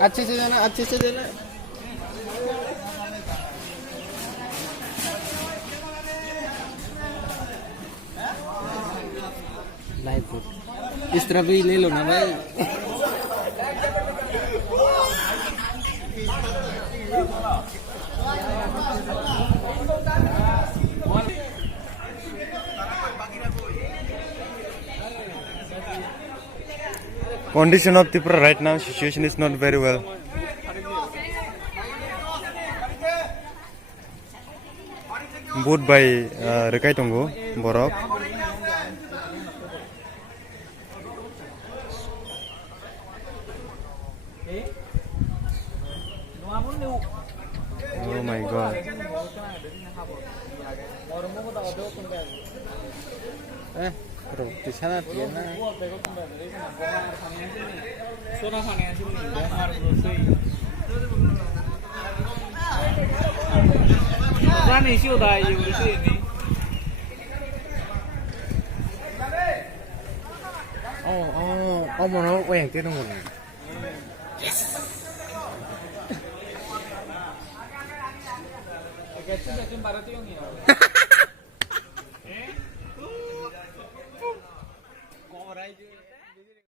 अच्छे से देना, अच्छे से देना। लाइव फूड इस तरह भी ले लो ना भाई। Condition of Tripura right now, situation is not very well. Boat by Rekai Tongo, Borok. Oh my god. Bro, di sana dia na. Oh, mà nó quen cái đồng hồ này. Yes.